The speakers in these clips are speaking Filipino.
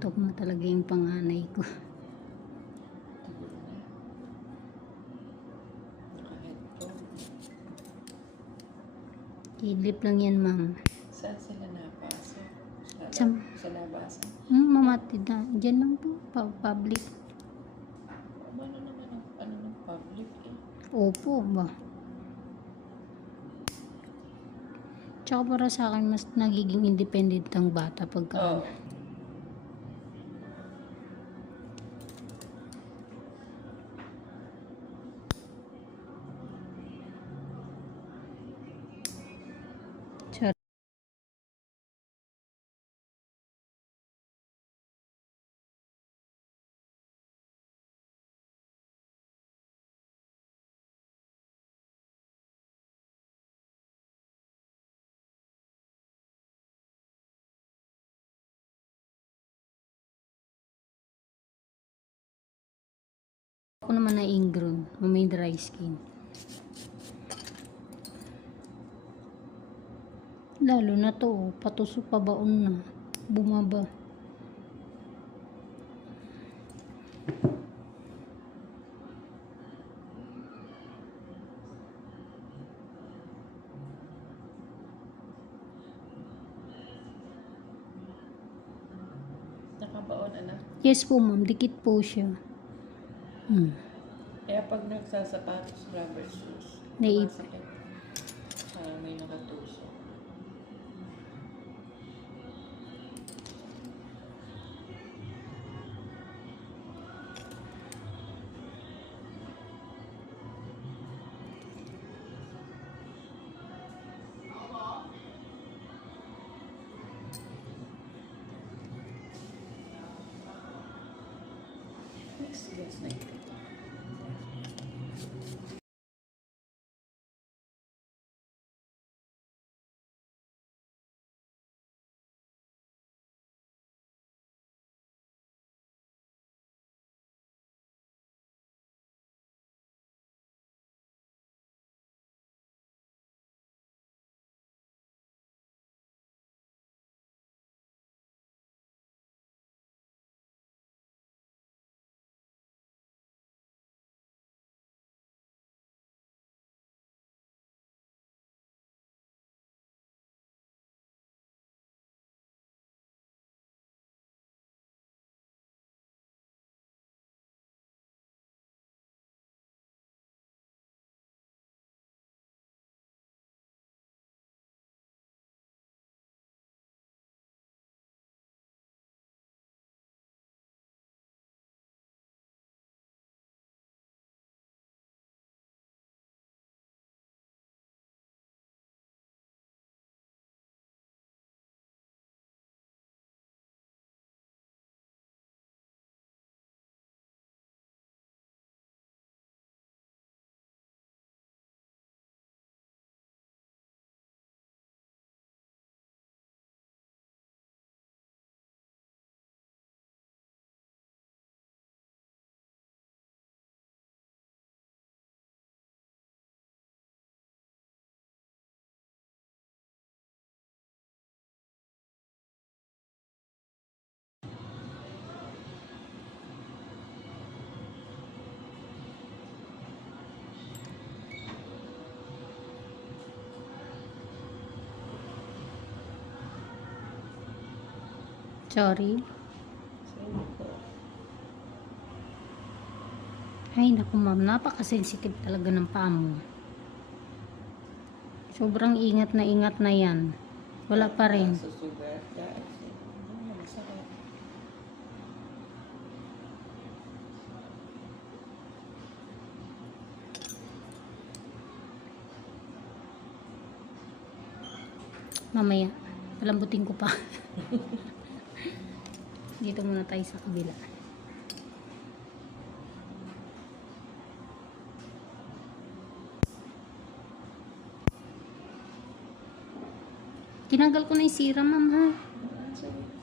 Antok na talaga yung panganay ko. Idlip lang yan, ma'am. Saan sila napasok? Sa, Sa- labasan? Hmm, mamatid na. Diyan lang po, pa public. Ano naman ang ano ng public eh? Opo ba? Tsaka para sa akin, mas nagiging independent ang bata pagka... Oo. Ako naman na ingrown, may dry skin. Lalo na to, patusok pa baon na. Bumaba. Nakabaon anak. Yes po ma'am, dikit po siya. Hmm. Kaya pag nagsasapatos rubber shoes, Naip. sumasakit. Parang may nakatusok. Next, yes, na Sorry. Ay, naku ma'am, napaka-sensitive talaga ng paa mo. Sobrang ingat na ingat na yan. Wala pa rin. Mamaya, palambutin ko pa. Dito muna tayo sa kabila. Tinagal ko na yung sira, ma'am, ha? Ah, sige.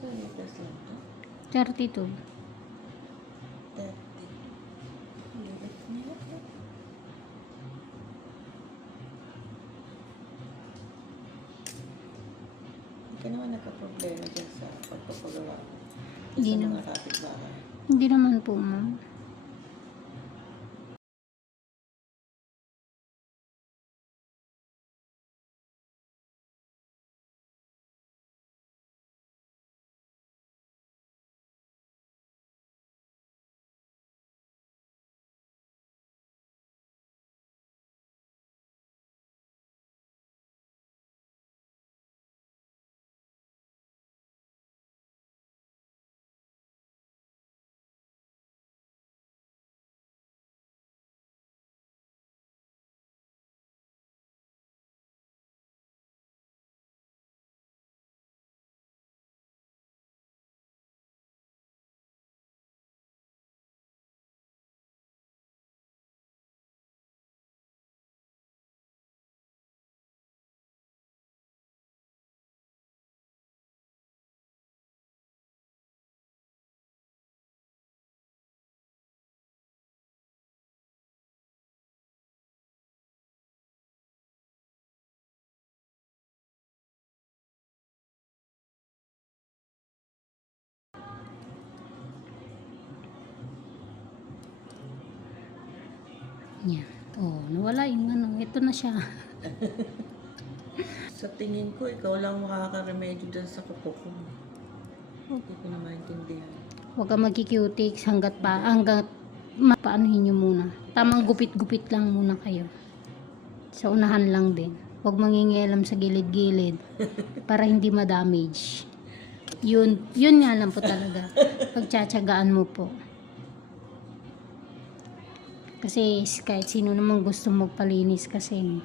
Lang to? 32. 30. Liit niya. Hindi ka naman nagka-problema dyan sa pagpapagawa. Hindi sa naman. mga kapitbahay. Hindi naman po, ma'am. Oh, nawala yung ano. Ito na siya. Sa tingin ko, ikaw lang makakaremedyo dyan sa kuko ko. Hindi ko na maintindihan. Huwag ka magkikutics hanggat pa, hanggat mapaanuhin nyo muna. Tamang gupit-gupit lang muna kayo. Sa unahan lang din. Huwag mangingialam sa gilid-gilid para hindi ma-damage. Yun, yun nga lang po talaga. Pagtsatsagaan mo po. Kasi kahit sino naman gusto magpalinis kasi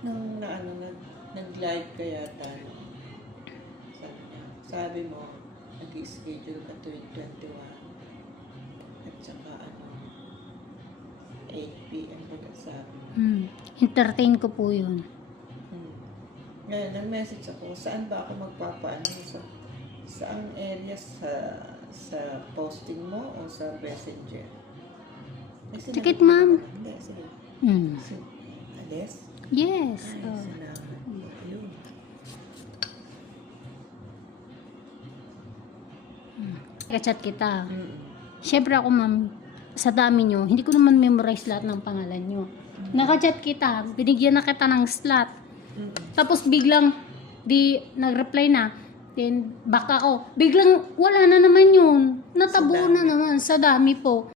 Nung na, ano, nag, nag-live kaya tayo, sabi niya, sabi mo, nag-schedule ka tuwing 21. At saka ano, 8 p.m. pagkasabi. hmm, entertain ko po yun. Hmm. Ngayon, nag-message ako, saan ba ako magpapaano sa saang area sa sa posting mo o sa messenger? Ka ma'am. Hindi, sige. Hmm. Si- Ales? Yes. Ay, oh. salamat. Yun. Kachat kita. Mm. Siyempre ako ma'am, sa dami nyo, hindi ko naman memorize lahat ng pangalan nyo. Nakachat kita, binigyan na kita ng slot. Mm. Tapos biglang, di, nag-reply na. Then, back ako. Biglang, wala na naman yun. Natabo na naman, sa dami po.